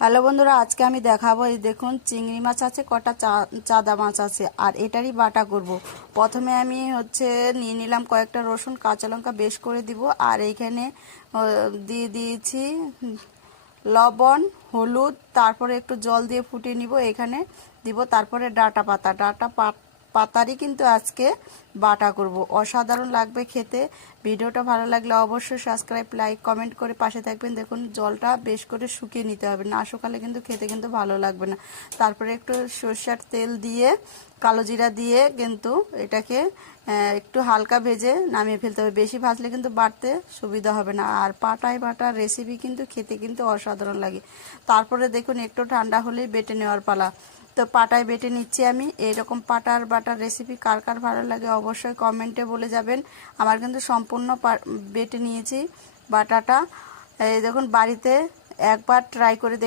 Hello বন্ধুরা, আজকে আমি দেখাবো। এই দেখুন, চিংড়ি মাছ আছে, কটা চাদা মাছ আছে, আর এটারই বাটা করব। প্রথমে আমি নিয়ে নিলাম কয়েকটা রসুন, কাঁচা লঙ্কা বেশ করে দিব। আর এইখানে দিয়ে দিয়েছি লবণ, হলুদ, তারপরে একটু জল দিয়ে ফুটিয়ে নিব। এখানে দিব তারপরে পাতারই কিন্তু আজকে বাটা করব। অসাধারণ লাগবে খেতে। ভিডিওটা ভালো লাগলে অবশ্যই সাবস্ক্রাইব, লাইক, কমেন্ট করে পাশে থাকবেন। দেখুন, জলটা বেশ করে শুকিয়ে নিতে হবে, না শুকালে কিন্তু খেতে কিন্তু ভালো লাগবে না। তারপরে একটু সরষের তেল দিয়ে, কালো জিরা দিয়ে কিন্তু এটাকে একটু হালকা ভেজে নামিয়ে ফেলতে হবে। বেশি ভাজলে কিন্তু বাটতে সুবিধা হবে না। আর পাটায় বাটার রেসিপি কিন্তু খেতে কিন্তু অসাধারণ লাগে। তারপরে দেখুন, একটু ঠান্ডা হলেই বেটে নেওয়ার পালা। তো পাটায় বেটে নিচ্ছি আমি। এইরকম পাটার বাটার রেসিপি কার কার ভালো লাগে অবশ্যই কমেন্টে বলে যাবেন। আমার কিন্তু সম্পূর্ণ বেটে নিয়েছি বাটাটা। এই দেখুন, বাড়িতে একবার ট্রাই করে